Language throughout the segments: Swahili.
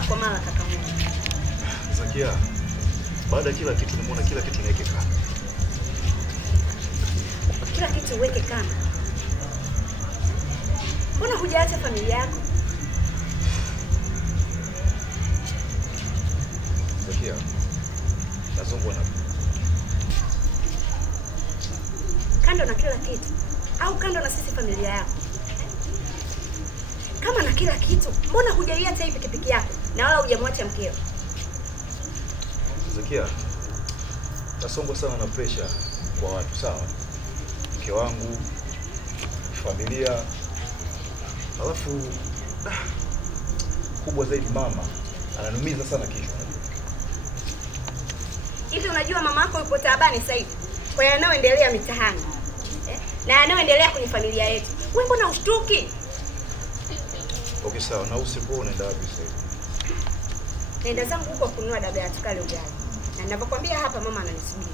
mara kwa mara kaka Mungu. Zakia, baada ya kila kitu nimeona kila kitu niweke kando. Kila kitu uweke kando? Mbona hujaacha familia yako? Zakia, nazungwa na kando na kila kitu au kando na sisi familia yako? Kama na kila kitu, mbona hujaiacha hii pikipiki yako na wala hujamwacha mkeo? Zakia, nasongwa sana na pressure kwa watu, sawa? Mke wangu, familia, alafu kubwa zaidi mama ananumiza sana kichwa. Hivi unajua mama yako yupo taabani sasa hivi kwa yanayoendelea mitaani na yanayoendelea kwenye familia yetu. Wewe mbona ushtuki? Okay, sawa. Na usiku unaenda wapi sasa hivi? Naenda zangu huko kununua dagaa tukale ugali. Na ninapokuambia hapa mama ananisubiri.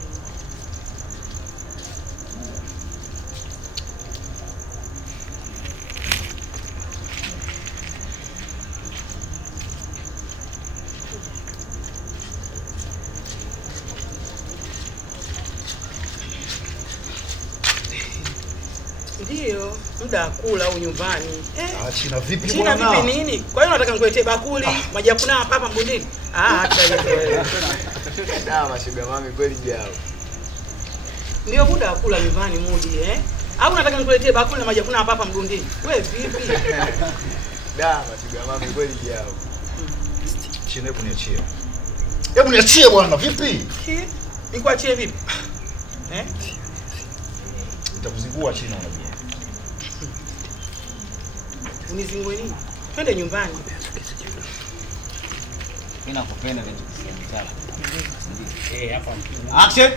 Ndio, muda wa kula au nyumbani. China vipi bwana? China vipi nini? Kwa hiyo nataka nikuletee bakuli, maji ya kunawa hapa mbondeni. Hata hiyo. Mashoga mami kweli jao. Ndio muda wa kula nyumbani Mudi, Au nataka nikuletee bakuli na maji ya kunawa hapa mbondeni. Wewe vipi? Mashoga mami kweli jao. China, hebu niachie. Hebu niachie bwana, vipi? Nikuachie vipi? Nitakuzingua China unajua. Unizingue nini? Twende nyumbani. Mimi nakupenda ndio kusema. Hapa. Action.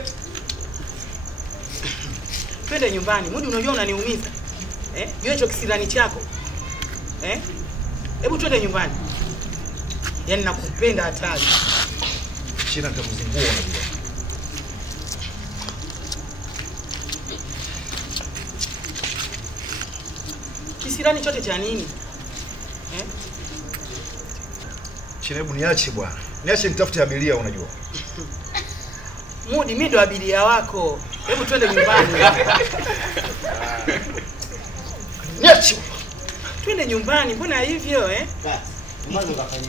Twende nyumbani. Mudi, unajua unaniumiza. Hicho kisirani chako. Hebu twende nyumbani. Yaani nakupenda hatari. China, nitakuzingua unajua. Kisirani chote cha nini? China, hebu niache bwana. Niache nitafute abiria unajua. Mudi, mimi ndo abiria wako. Hebu twende nyumbani. Niache. Twende nyumbani. Mbona hivyo? Mwanzo kafanya